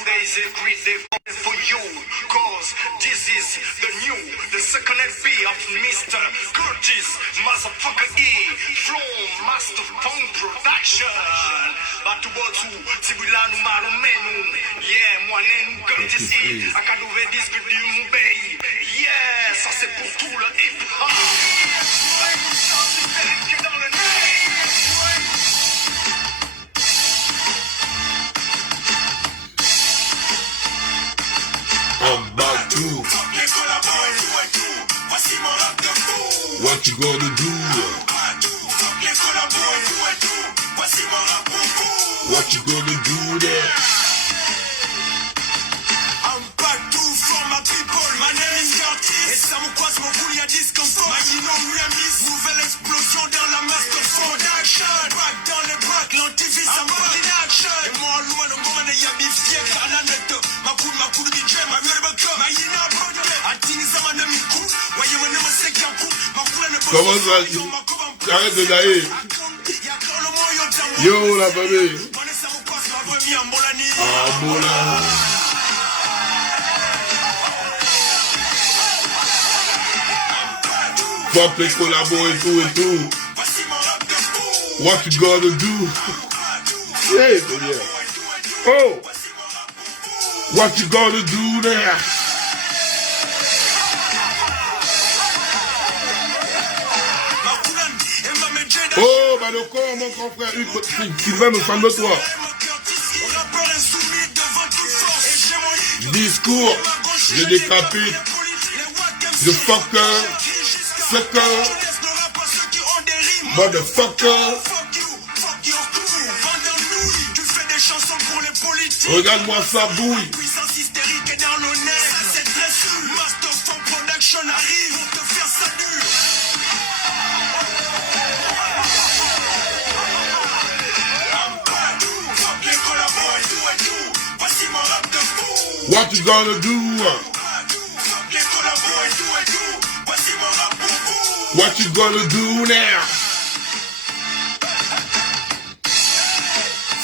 today is a great day for you, cause this is the second LP of Mr. Curtis, motherfucker E, from Master Funk Production. Batubotu, Tibulanu Marumenu, yeah, Moinenu Curtis E, Akadouve disque du Mubei, yeah, ça c'est pour tout le hip-hop. I'm back to what you gonna do? What you gonna do there? I'm back to from my people. My name is Curtis. Et ça me croise mon boule, y'a discomfort. Magino Remix, nouvelle explosion dans la master production. Back dans le back, l'antivis, I'm back in action. Et moi, loin, le moment de y'a bifié, car la nette. Ma coule de DJ, ma mère de cœur. Ma yina, bonne. Attini, ça m'a nommé coup. Voyez, mon nom, c'est qu'un coup. Ma coule, ne peut pas. Comment ça? Arrête de dailler. Yo, la famille. Ah, bola. Fuck les collabos et tout. What you gonna do? Yeah, yeah. Oh! What you gonna do there? Oh, bah le corps, mon grand frère, Sylvain me fan de toi. Discours, je décapite, je fucker, sucker, motherfucker. Regarde-moi ça bouille. What you gonna do? What you gonna do now?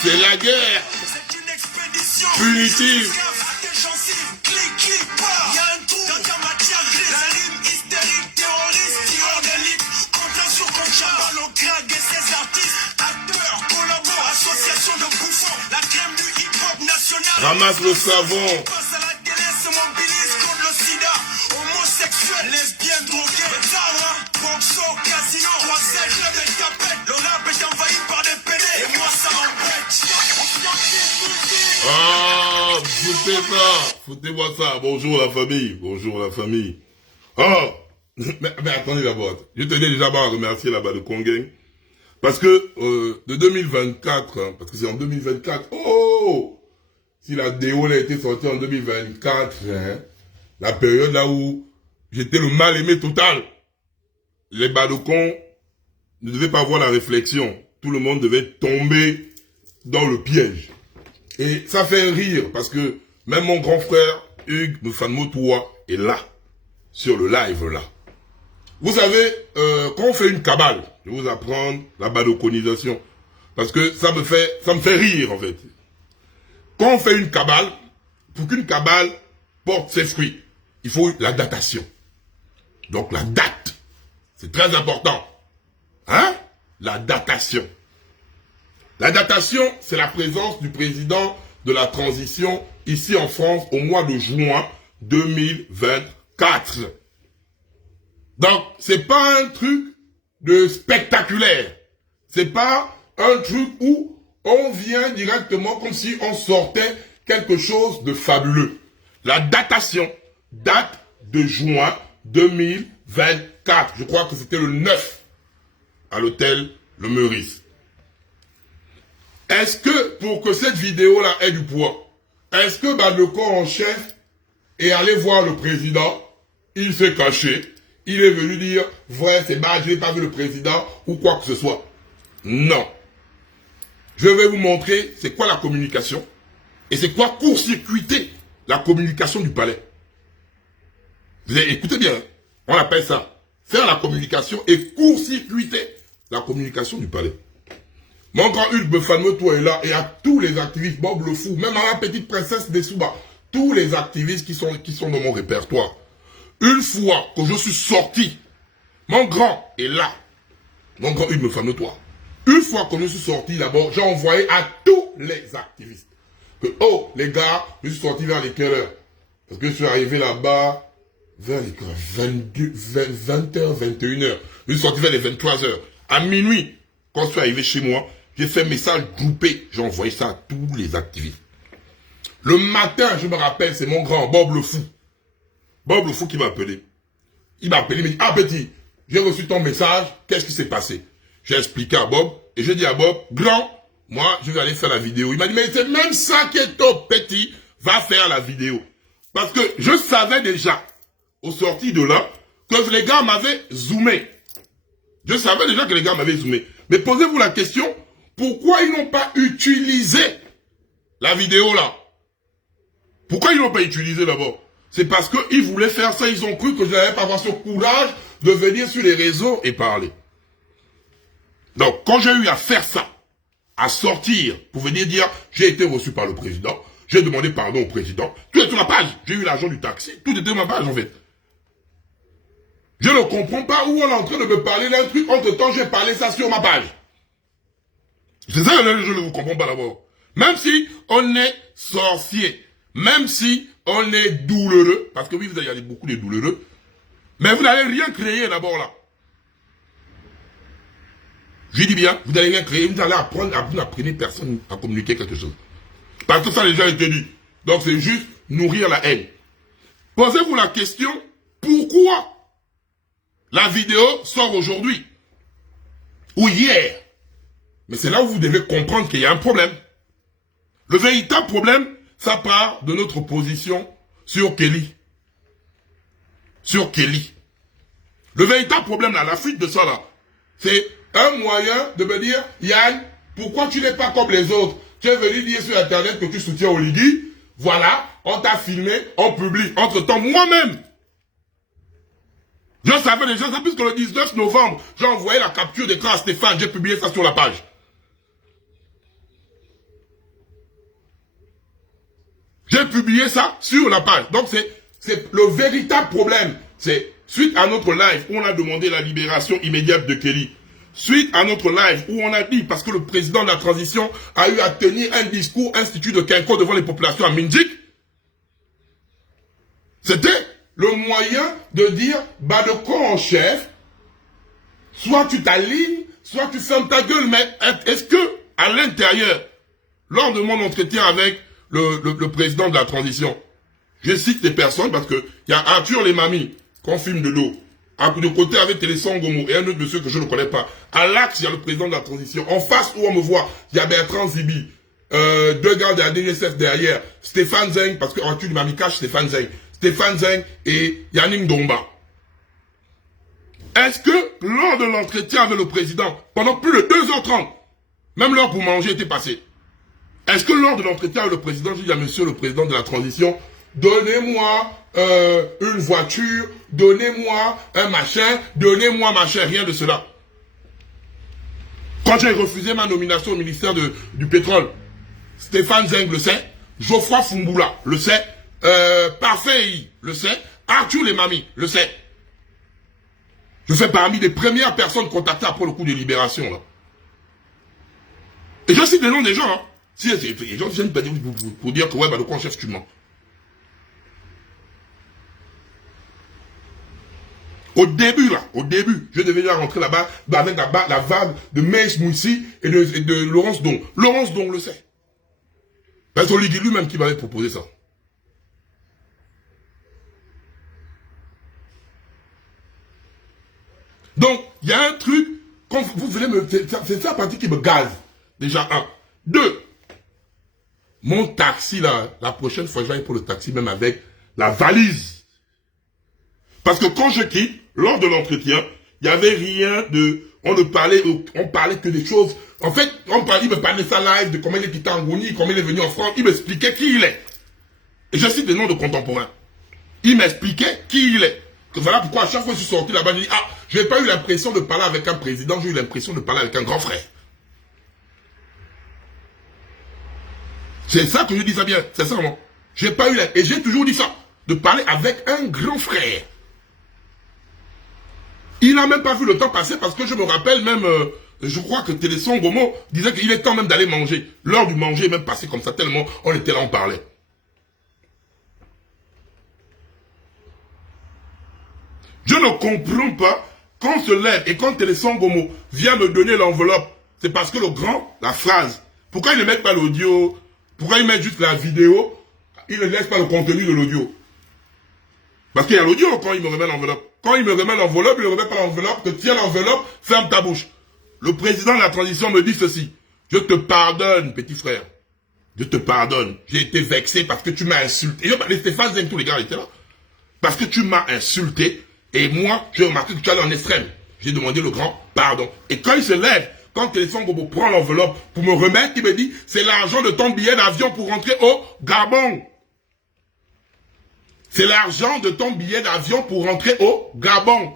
C'est la guerre punitive. Ramasse le savon. Ah, foutez ça, foutez-moi ça. Bonjour la famille, bonjour la famille. Oh, mais attendez d'abord. Je tenais déjà à remercier là-bas de Kongen. Parce que de 2024, hein, parce que c'est en 2024, oh, si la déo a été sortie en 2024, hein, la période là où j'étais le mal aimé total, les Badokons ne devaient pas avoir la réflexion. Tout le monde devait tomber dans le piège. Et ça fait rire parce que même mon grand frère Hugues Mfanmotoua est là, sur le live là. Vous savez, quand on fait une cabale, je vais vous apprendre la badoconisation. Parce que ça me fait rire en fait. Quand on fait une cabale, pour qu'une cabale porte ses fruits, il faut la datation. Donc la date, c'est très important. Hein? La datation. La datation, c'est la présence du président de la transition ici en France au mois de juin 2024. Donc, c'est pas un truc de spectaculaire. C'est pas un truc où on vient directement comme si on sortait quelque chose de fabuleux. La datation date de juin 2024. Je crois que c'était le 9 à l'hôtel Le Meurice. Est-ce que, pour que cette vidéo-là ait du poids, est-ce que le corps en chef est allé voir le président, il s'est caché, il est venu dire, ouais, c'est bas, je n'ai pas vu le président, ou quoi que ce soit. Non. Je vais vous montrer c'est quoi la communication, et c'est quoi court-circuiter la communication du palais. Vous avez, écoutez bien, on appelle ça, faire la communication et court-circuiter la communication du palais. Mon grand Hugues Befalme-toi est là, et à tous les activistes, Bob le Fou, même à la petite princesse des Souba, tous les activistes qui sont dans mon répertoire. Une fois que je suis sorti, mon grand est là. Mon grand Hugues Befalme-toi. Une fois que je suis sorti d'abord, j'ai envoyé à tous les activistes que, oh, les gars, je suis sorti vers les quelle heure? Parce que je suis arrivé là-bas vers les 20h, 21h. Je suis sorti vers les 23h. À minuit, quand je suis arrivé chez moi, j'ai fait un message groupé. J'ai envoyé ça à tous les activistes. Le matin, je me rappelle, c'est mon grand Bob le Fou. Bob le Fou qui m'a appelé. Il m'a appelé, il m'a dit, ah petit, j'ai reçu ton message, qu'est-ce qui s'est passé? J'ai expliqué à Bob, et j'ai dit à Bob, grand, moi, je vais aller faire la vidéo. Il m'a dit, mais c'est même ça qui est top, petit, va faire la vidéo. Parce que je savais déjà, au sorti de là, que les gars m'avaient zoomé. Je savais déjà que les gars m'avaient zoomé. Mais posez-vous la question, pourquoi ils n'ont pas utilisé la vidéo là? Pourquoi ils n'ont pas utilisé d'abord? C'est parce qu'ils voulaient faire ça, ils ont cru que je n'avais pas avoir ce courage de venir sur les réseaux et parler. Donc, quand j'ai eu à faire ça, à sortir, pour venir dire, j'ai été reçu par le président, j'ai demandé pardon au président, tout est sur la page, j'ai eu l'argent du taxi, tout était sur ma page en fait. Je ne comprends pas où on est en train de me parler d'un truc, entre-temps j'ai parlé ça sur ma page. C'est ça que je ne vous comprends pas d'abord. Même si on est sorcier, même si on est douloureux, parce que oui, vous avez beaucoup de douloureux, mais vous n'allez rien créer d'abord là. Je dis bien, vous n'allez rien créer, vous allez apprendre, vous n'apprenez personne à communiquer quelque chose. Parce que ça a déjà été dit. Donc c'est juste nourrir la haine. Posez-vous la question, pourquoi la vidéo sort aujourd'hui? Ou hier? Mais c'est là où vous devez comprendre qu'il y a un problème. Le véritable problème, ça part de notre position sur Kelly. Sur Kelly. Le véritable problème là, la fuite de ça là, c'est un moyen de me dire, Yann, pourquoi tu n'es pas comme les autres? Tu es venu dire sur internet que tu soutiens Oligui, voilà, on t'a filmé, on publie. Entre-temps, moi-même, je savais déjà ça, puisque le 19 novembre, j'ai envoyé la capture d'écran à Stéphane, j'ai publié ça sur la page. J'ai publié ça sur la page. Donc c'est le véritable problème. C'est suite à notre live où on a demandé la libération immédiate de Kelly. Suite à notre live où on a dit, parce que le président de la transition a eu à tenir un discours institut de Kenko devant les populations à Mindik. C'était le moyen de dire, bah de quoi en chef, soit tu t'alignes, soit tu fermes ta gueule. Mais est-ce que, à l'intérieur, lors de mon entretien avec le président de la transition, je cite des personnes parce que il y a Arthur Les Mamies, qu'on filme de dos. De côté avec Télésang Gomo et un autre monsieur que je ne connais pas. À l'axe, il y a le président de la transition. En face où on me voit, il y a Bertrand Zibi. Deux gars de la DGSF derrière. Stéphane Zeng, parce que Arthur Les Mamies cache Stéphane Zeng. Stéphane Zeng et Yannick Domba. Est-ce que lors de l'entretien avec le président, pendant plus de 2h30, même l'heure pour manger était passée, est-ce que lors de l'entretien avec le président, je dis à monsieur le président de la transition, donnez-moi une voiture, donnez-moi un machin, rien de cela. Quand j'ai refusé ma nomination au ministère du pétrole, Stéphane Zeng le sait, Geoffroy Fumboula le sait, Parfait le sait, Arthur Les Mamies le sait. Je fais parmi les premières personnes contactées après le coup de libération. Là. Et je cite les noms des gens. Hein. Si les gens viennent pour dire que ouais, bah, le quoi en chef, tu mens. Au début, je devais déjà rentrer là-bas avec la vague de Meis Moussi et de Laurence Don. Laurence Don le sait. C'est Oligui lui-même qui m'avait proposé ça. Donc, il y a un truc, quand vous venez me... C'est ça la partie qui me gaze. Déjà, 1. 2. Mon taxi, là, la prochaine fois, je vais aller pour le taxi, même avec la valise. Parce que quand je quitte, lors de l'entretien, il n'y avait rien de... On parlait que des choses... En fait, il me parlait de sa live, de comment il est quitté en Gouni, comment il est venu en France. Il m'expliquait qui il est. Et je cite des noms de contemporains. Il m'expliquait qui il est. Que voilà pourquoi à chaque fois que je suis sorti là-bas, je dis, ah, je n'ai pas eu l'impression de parler avec un président, j'ai eu l'impression de parler avec un grand frère. C'est ça que je dis ça bien, sincèrement. J'ai pas eu et j'ai toujours dit ça, de parler avec un grand frère. Il n'a même pas vu le temps passer parce que je me rappelle même, je crois que Télésson Gomo disait qu'il est temps même d'aller manger. L'heure du manger est même passé comme ça, tellement on était là, on parlait. Je ne comprends pas quand on se lève et quand Télésson Gomo vient me donner l'enveloppe, c'est parce que le grand, la phrase, pourquoi ils ne mettent pas l'audio, pourquoi ils mettent juste la vidéo, ils ne laissent pas le contenu de l'audio. Parce qu'il y a l'audio quand il me remet l'enveloppe. Quand il me remet l'enveloppe, il ne remet pas l'enveloppe, que tiens l'enveloppe, ferme ta bouche. Le président de la transition me dit ceci. Je te pardonne, petit frère. Je te pardonne. J'ai été vexé parce que tu m'as insulté. Et les Stéphane Zeng, tous les gars étaient là. Parce que tu m'as insulté. Et moi, j'ai remarqué que tu allais en extrême. J'ai demandé le grand pardon. Et quand il se lève, quand Télésson Gomo prend l'enveloppe pour me remettre, il me dit, c'est l'argent de ton billet d'avion pour rentrer au Gabon. C'est l'argent de ton billet d'avion pour rentrer au Gabon.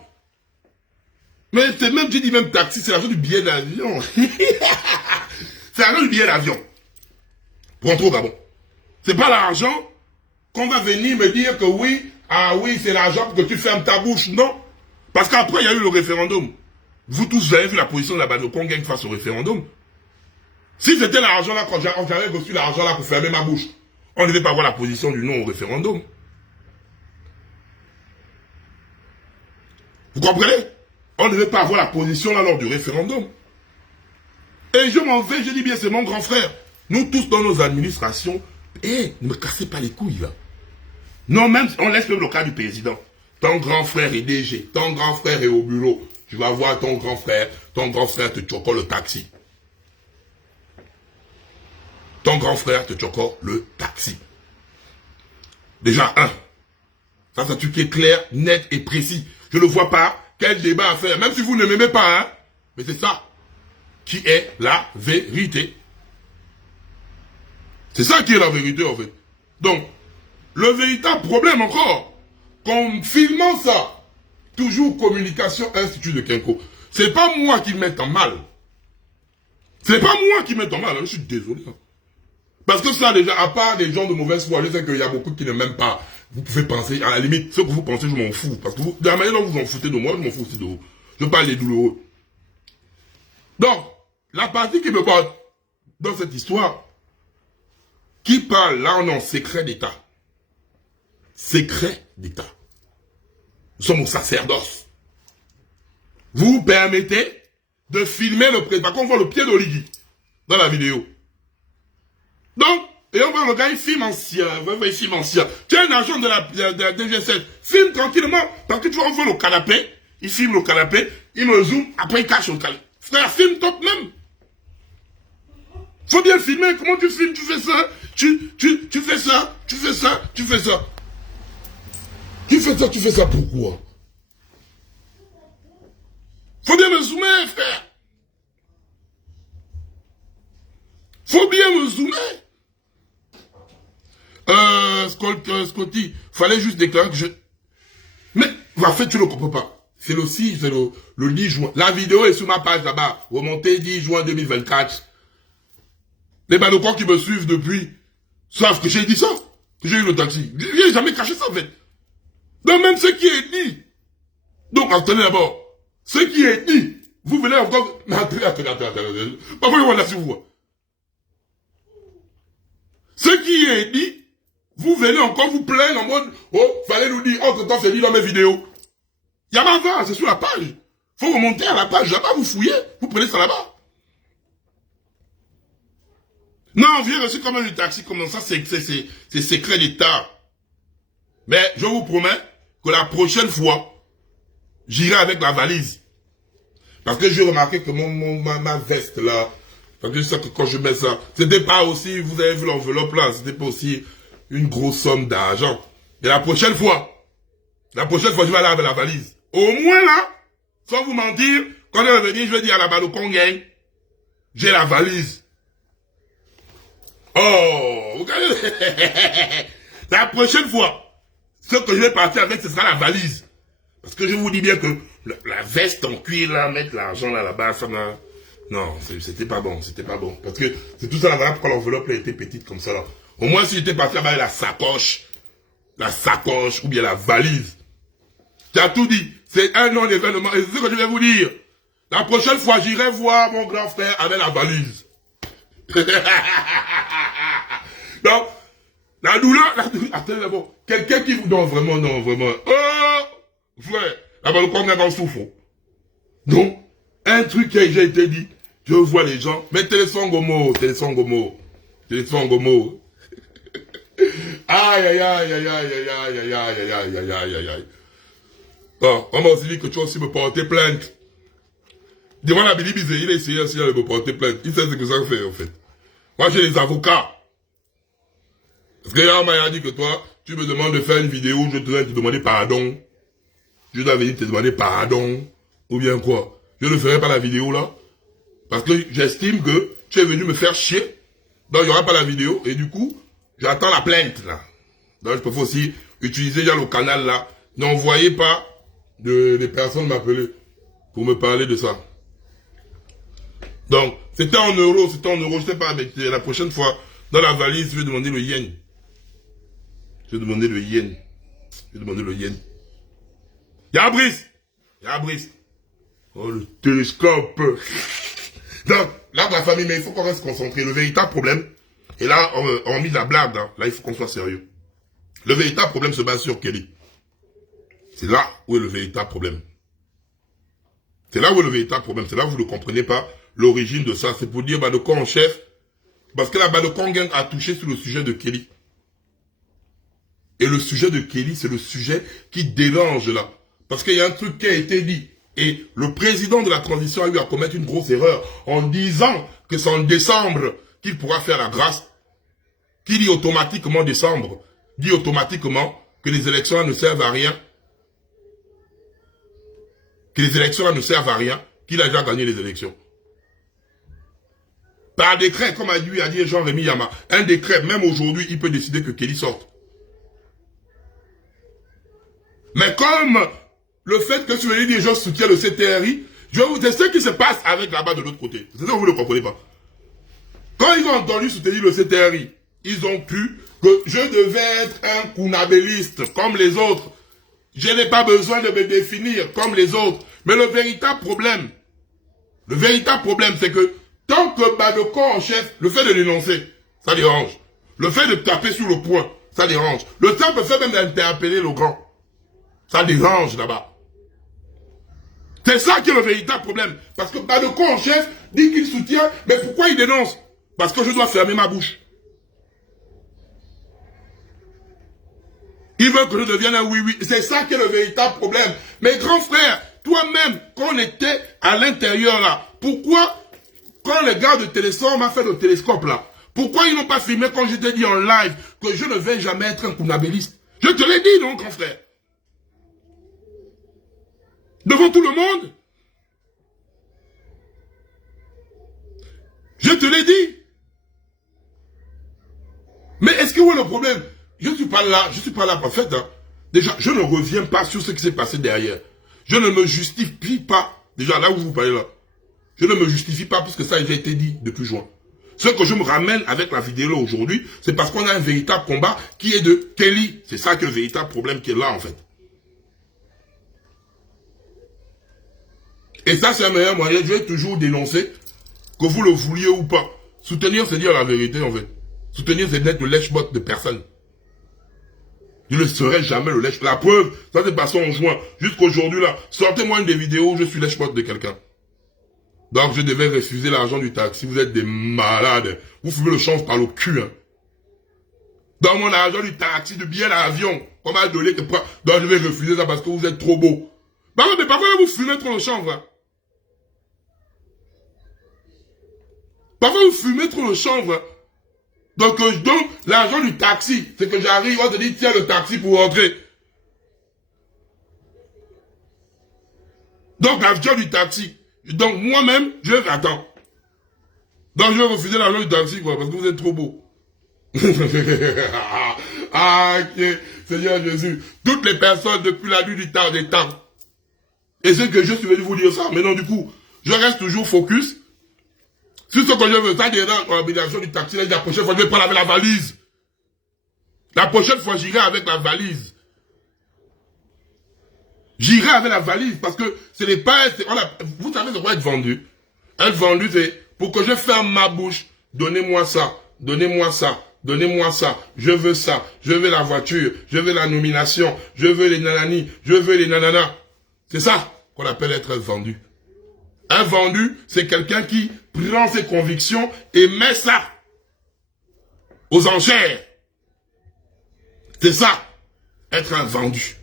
Mais c'est même, j'ai dit même taxi, c'est l'argent du billet d'avion. C'est l'argent du billet d'avion. Pour rentrer au Gabon. C'est pas l'argent qu'on va venir me dire que oui, ah oui, c'est l'argent pour que tu fermes ta bouche. Non. Parce qu'après, il y a eu le référendum. Vous tous, vous avez vu la position de la Bado Congagne face au référendum. Si c'était l'argent là, quand j'avais reçu l'argent là pour fermer ma bouche, on ne devait pas voir la position du non au référendum. Vous comprenez? On ne devait pas avoir la position là lors du référendum. Et je m'en vais, je dis bien, c'est mon grand frère. Nous tous dans nos administrations, ne me cassez pas les couilles là. Non, même, on laisse même le cas du président. Ton grand frère est DG, ton grand frère est au bureau. Tu vas voir ton grand frère te choque le taxi. Ton grand frère te choque le taxi. Déjà, ça tu qui est clair, net et précis. Je ne vois pas quel débat à faire, même si vous ne m'aimez pas, hein. Mais c'est ça qui est la vérité. C'est ça qui est la vérité, en fait. Donc, le véritable problème encore, qu'en filmant ça, toujours communication Institut de Kenko, c'est pas moi qui mette en mal. C'est pas moi qui mette en mal, je suis désolé. Parce que ça, déjà, à part des gens de mauvaise foi, je sais qu'il y a beaucoup qui ne m'aiment pas. Vous pouvez penser, à la limite, ce que vous pensez, je m'en fous. Parce que vous, de la manière dont vous en foutez de moi, je m'en fous aussi de vous. Je parle des douloureux. Donc, la partie qui me parle dans cette histoire, qui parle, là, on est en secret d'État. Secret d'État. Nous sommes au sacerdoce. Vous vous permettez de filmer le président. Par contre, on voit le pied d'Oligui dans la vidéo. Donc, et on voit le gars, il filme ancien. Il filme ancien. Tu es un agent de la DGSL. Filme tranquillement. Parce que tu vois, on voit le canapé. Il filme le canapé. Il me zoome. Après, il cache le canapé. Frère, filme top même. Faut bien filmer. Comment tu filmes? Tu fais ça. Tu fais ça. Tu fais ça. Tu fais ça. Tu fais ça pourquoi? Faut bien me zoomer, frère. Faut bien me zoomer. Scotty, fallait juste déclarer que je... Mais, en fait, tu ne le comprends pas. C'est le 10 juin. La vidéo est sur ma page là-bas. Remontée 10 juin 2024. Les Badokans qui me suivent depuis savent que j'ai dit ça. Que j'ai eu le taxi. Je n'ai jamais caché ça, en fait. Donc, même ce qui est dit. Donc, attendez d'abord. Ce qui est dit. Vous venez encore... Attendez. Pas vraiment là sur vous. Ce qui est dit, vous venez encore vous plaindre en mode, oh, fallait nous dire, entre temps, c'est dit dans mes vidéos. Il y a ma c'est sur la page. Faut remonter à la page là-bas, vous fouillez, vous prenez ça là-bas. Non, on vient reçu quand même du taxi comme ça, c'est secret d'État. Mais je vous promets que la prochaine fois, j'irai avec la valise. Parce que j'ai remarqué que ma veste là, parce que je sais que quand je mets ça, c'était pas aussi, vous avez vu l'enveloppe là, c'était pas aussi une grosse somme d'argent. Et la prochaine fois, je vais aller avec la valise. Au moins là, sans vous mentir, quand elle va venir, je vais dire à la Bado Congagne, j'ai la valise. Oh, vous voyez, la prochaine fois, ce que je vais partir avec, ce sera la valise. Parce que je vous dis bien que la veste en cuir là, mettre l'argent là-bas, ça m'a... Non, c'était pas bon, c'était pas bon. Parce que c'est tout ça la valeur pourquoi l'enveloppe a été petite comme ça là. Au moins si j'étais parti avec la sacoche, ou bien la valise. Tu as tout dit. C'est un non événement. Et c'est ce que je vais vous dire. La prochaine fois, j'irai voir mon grand frère avec la valise. Donc, la douleur, attendez d'abord. Quelqu'un qui vous donne vraiment, non, vraiment. Oh, frère, là-bas, le corps en souffre. Donc, un truc qui a déjà été dit, je vois les gens, mais téléphone gomo. Aïe, aïe, aïe, aïe, aïe, aïe, aïe, aïe, aïe, aïe, aïe, aïe, aïe, aïe. Bon, on m'a aussi dit que tu vas aussi me porter plainte. Devant la Bilibizé, il a essayé aussi de me porter plainte. Il sait ce que ça fait, en fait. Moi, j'ai des avocats. Parce que là, on m'a dit que toi, tu me demandes de faire une vidéo où je dois te demander pardon. Je dois venir te demander pardon. Ou bien quoi. Je ne ferai pas la vidéo là. Parce que j'estime que tu es venu me faire chier. Donc, il n'y aura pas la vidéo. Et du coup, j'attends la plainte là. Donc, je peux aussi utiliser déjà le canal là. N'envoyez pas des personnes m'appeler pour me parler de ça. Donc, c'était en euros, je sais pas, mais la prochaine fois, dans la valise, je vais demander le yen. Y'a Brice. Oh, le télescope. Donc, là, ma famille, mais il faut qu'on reste concentré. Le véritable problème, et là, on a mis de la blague, hein. Là, il faut qu'on soit sérieux. Le véritable problème se base sur Kelly. C'est là où est le véritable problème. C'est là où vous ne comprenez pas l'origine de ça. C'est pour dire Badoko en chef. Parce que la Badoko Gang a touché sur le sujet de Kelly. Et le sujet de Kelly, c'est le sujet qui dérange là. Parce qu'il y a un truc qui a été dit. Et le président de la transition a eu à commettre une grosse erreur en disant que c'est en décembre qu'il pourra faire la grâce. Qui dit automatiquement décembre, dit automatiquement que les élections là ne servent à rien. Que les élections là ne servent à rien, qu'il a déjà gagné les élections. Par décret, comme a dit Jean-Rémy Yama, un décret, même aujourd'hui, il peut décider que Kelly sorte. Mais comme le fait que sur les gens soutiennent le CTRI, je vais vous dire ce qui se passe avec là-bas de l'autre côté. C'est ça que vous ne comprenez pas. Quand ils ont entendu soutenir le CTRI, ils ont cru que je devais être un kounabéliste comme les autres. Je n'ai pas besoin de me définir comme les autres. Mais le véritable problème, c'est que tant que Badoko en chef, le fait de l'énoncer, ça dérange. Le fait de taper sur le poing, ça dérange. Le simple fait même d'interpeller le grand, ça dérange là-bas. C'est ça qui est le véritable problème. Parce que Badoko en chef dit qu'il soutient, mais pourquoi il dénonce? Parce que je dois fermer ma bouche. Il veut que je devienne un oui-oui. C'est ça qui est le véritable problème. Mais grand frère, toi-même, quand on était à l'intérieur là, pourquoi, quand les gars de Téléson m'a fait le télescope là, pourquoi ils n'ont pas filmé quand je t'ai dit en live que je ne vais jamais être un kounabéliste? Je te l'ai dit, non, grand frère? Devant tout le monde? Je te l'ai dit. Mais est-ce que où est le problème? Je ne suis pas là, en fait. Hein. Déjà, je ne reviens pas sur ce qui s'est passé derrière. Je ne me justifie pas. Déjà, là où vous parlez là. Je ne me justifie pas parce que ça a déjà été dit depuis juin. Ce que je me ramène avec la vidéo aujourd'hui, c'est parce qu'on a un véritable combat qui est de Kelly. C'est ça qui est le véritable problème qui est là, en fait. Et ça, c'est un meilleur moyen. Je vais toujours dénoncer, que vous le vouliez ou pas. Soutenir, c'est dire la vérité, en fait. Soutenir, c'est d'être le lèche-botte de personne. Je ne serai jamais le lèche. La preuve, ça s'est passé en juin. Jusqu'aujourd'hui, là, sortez-moi une des vidéos où je suis lèche-botte de quelqu'un. Donc, je devais refuser l'argent du taxi. Vous êtes des malades. Vous fumez le change par le cul, hein. Dans mon argent du taxi, de billet d'avion, on m'a donné que... Donc, je vais refuser ça parce que vous êtes trop beau. Bah, mais parfois, vous fumez trop le chanvre, hein. Parfois, vous fumez trop le chanvre, hein. Donc, l'argent du taxi, c'est que j'arrive, on te dit, tiens le taxi pour rentrer. Donc, l'argent du taxi. Donc, moi-même, je vais attendre. Donc, je vais refuser l'argent du taxi, quoi, parce que vous êtes trop beau. Ah, ok, Seigneur Jésus. Toutes les personnes, depuis la nuit du temps des temps. Et c'est que je suis venu vous dire ça. Mais non, du coup, je reste toujours focus. Si ce que je veux, ça dérange l'organisation du taxi, là, la prochaine fois, je vais prendre avec la valise. La prochaine fois, j'irai avec la valise. J'irai avec la valise parce que ce n'est pas... Vous savez de quoi être vendu? Être vendu, c'est pour que je ferme ma bouche. Donnez-moi ça, donnez-moi ça, donnez-moi ça. Je veux ça, je veux la voiture, je veux la nomination, je veux les nanani, je veux les nananas. C'est ça qu'on appelle être vendu. Un vendu, c'est quelqu'un qui prend ses convictions et met ça aux enchères. C'est ça, être un vendu.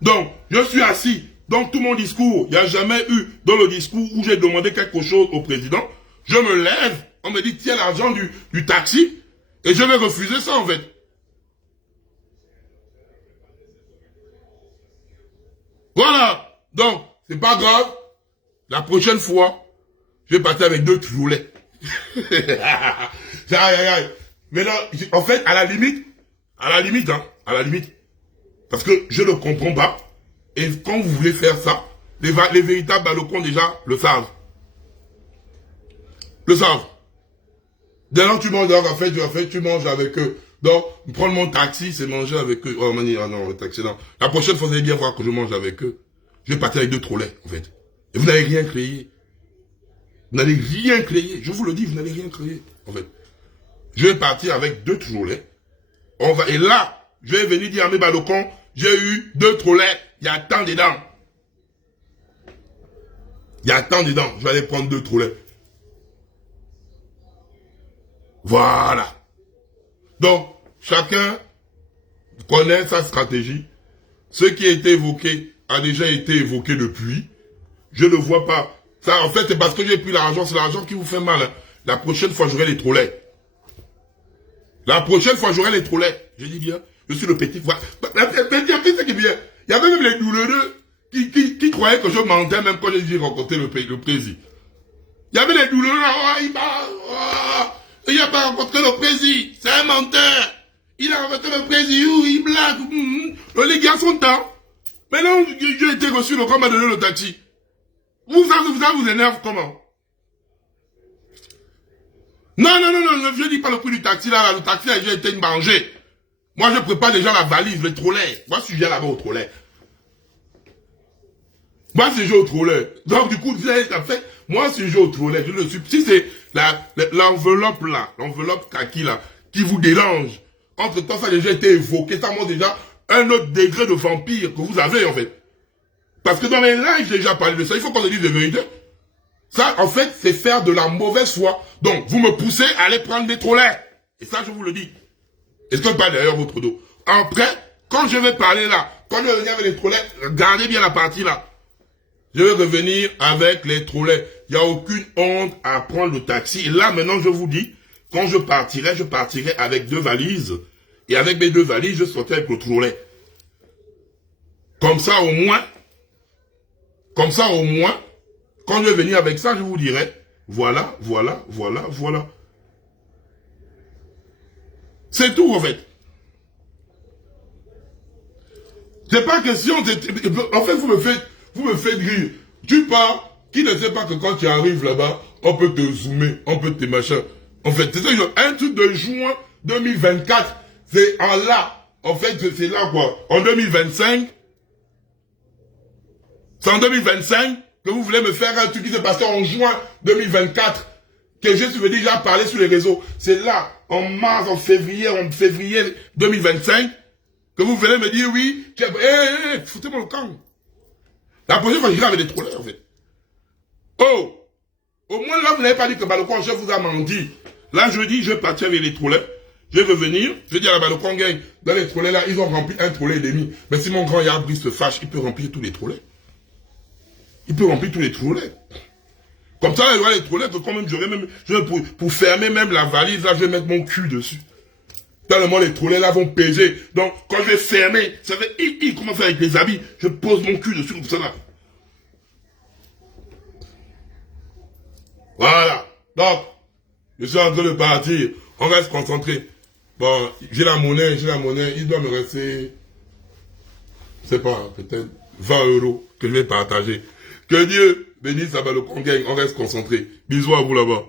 Donc, je suis assis dans tout mon discours. Il n'y a jamais eu dans le discours où j'ai demandé quelque chose au président. Je me lève, on me dit tiens l'argent du taxi et je vais refuser ça en fait. Voilà. Donc, c'est pas grave. La prochaine fois, je vais partir avec 2 troulets. Aïe, aïe, aïe. Mais là, en fait, à la limite, parce que je ne comprends pas. Et quand vous voulez faire ça, les véritables balocons déjà le savent. Le savent. Dès lors que tu manges, en fait, tu manges avec eux. Donc, prendre mon taxi, c'est manger avec eux. Oh, mani, ah non, le taxi, non. La prochaine fois, vous allez bien voir que je mange avec eux. Je vais partir avec 2 trollets, en fait. Et vous n'allez rien créer. Vous n'allez rien créer. Je vous le dis, vous n'allez rien créer, en fait. Je vais partir avec 2 trollets. Et là, je vais venir dire à mes balocons, j'ai eu 2 trollets, il y a tant dedans. Il y a tant dedans. Je vais aller prendre 2 trollets. Voilà. Donc, chacun connaît sa stratégie. Ce qui a été évoqué a déjà été évoqué depuis. Je ne vois pas. Ça, en fait, c'est parce que j'ai pris l'argent. C'est l'argent qui vous fait mal. Hein. La prochaine fois, j'aurai les trollets. La prochaine fois, j'aurai les trollets. Je dis bien, je suis le petit. Ce qui est bien. Il y avait même les douloureux qui croyaient que je mentais même quand j'ai rencontré le président. Il y avait les douloureux là. Il n'a pas rencontré le président. C'est un menteur. Il a rencontré le président. Il blague. Les gars sont temps. Maintenant, j'ai été reçu, le m'a donné le taxi. Ça vous énerve comment? Non, je dis pas le prix du taxi là, le taxi a déjà été mangé. Moi, je prépare déjà la valise, le trolley. Moi, si je viens là-bas au trolley. Moi, si je vais au trolley. Donc, du coup, en fait, moi, si je vais au trolley, je le suis. Si c'est l'enveloppe là, l'enveloppe kaki là, qui vous dérange, entre temps, ça a déjà été évoqué, ça montre déjà un autre degré de vampire que vous avez, en fait. Parce que dans les lives, j'ai déjà parlé de ça. Il faut qu'on se dise des vérités. Ça, en fait, c'est faire de la mauvaise foi. Donc, vous me poussez à aller prendre des trolley. Et ça, je vous le dis. Est-ce que je parle derrière votre dos? Après, quand je vais parler là, quand je vais venir avec les trolley, regardez bien la partie là. Je vais revenir avec les trolley. Il n'y a aucune honte à prendre le taxi. Et là, maintenant, je vous dis, quand je partirai avec 2 valises. Et avec mes 2 valises, je sortirai avec le trolley. Comme ça, au moins, quand je vais venir avec ça, je vous dirai, voilà. C'est tout, en fait. C'est pas question, en fait, vous me faites rire. Tu pars, qui ne sait pas que quand tu arrives là-bas, on peut te zoomer, on peut te machin. En fait, c'est ça, un truc de juin 2024, c'est en là. En fait, c'est là, quoi. En 2025, c'est en 2025 que vous voulez me faire un truc qui s'est passé en juin 2024, que je suis déjà parlé sur les réseaux. C'est là, en mars, en février 2025, que vous venez me dire, oui, foutez-moi le camp. La prochaine fois, j'irai avec des trollers, en fait. Oh! Au moins là, vous n'avez pas dit que Balocon chef vous a menti. Là, je dis, je vais partir avec les trollers. Je vais venir, je dis à la Balocon gang, dans les trollers là, ils ont rempli un trolley et demi. Mais si mon grand Yabri se fâche, il peut remplir tous les trolley. Il peut remplir tous les trolley. Comme ça, il y aura les trolley que quand même, pour fermer même la valise, là, je vais mettre mon cul dessus. Tellement les trolley là vont peser. Donc, quand je vais fermer, ça fait, comment faire avec les habits, je pose mon cul dessus comme ça là. Voilà. Donc, je suis en train de partir. On reste concentré. Bon, j'ai la monnaie. Il doit me rester, je sais pas, peut-être 20 € que je vais partager. Que Dieu bénisse Balocon gang. On reste concentré. Bisous à vous là-bas.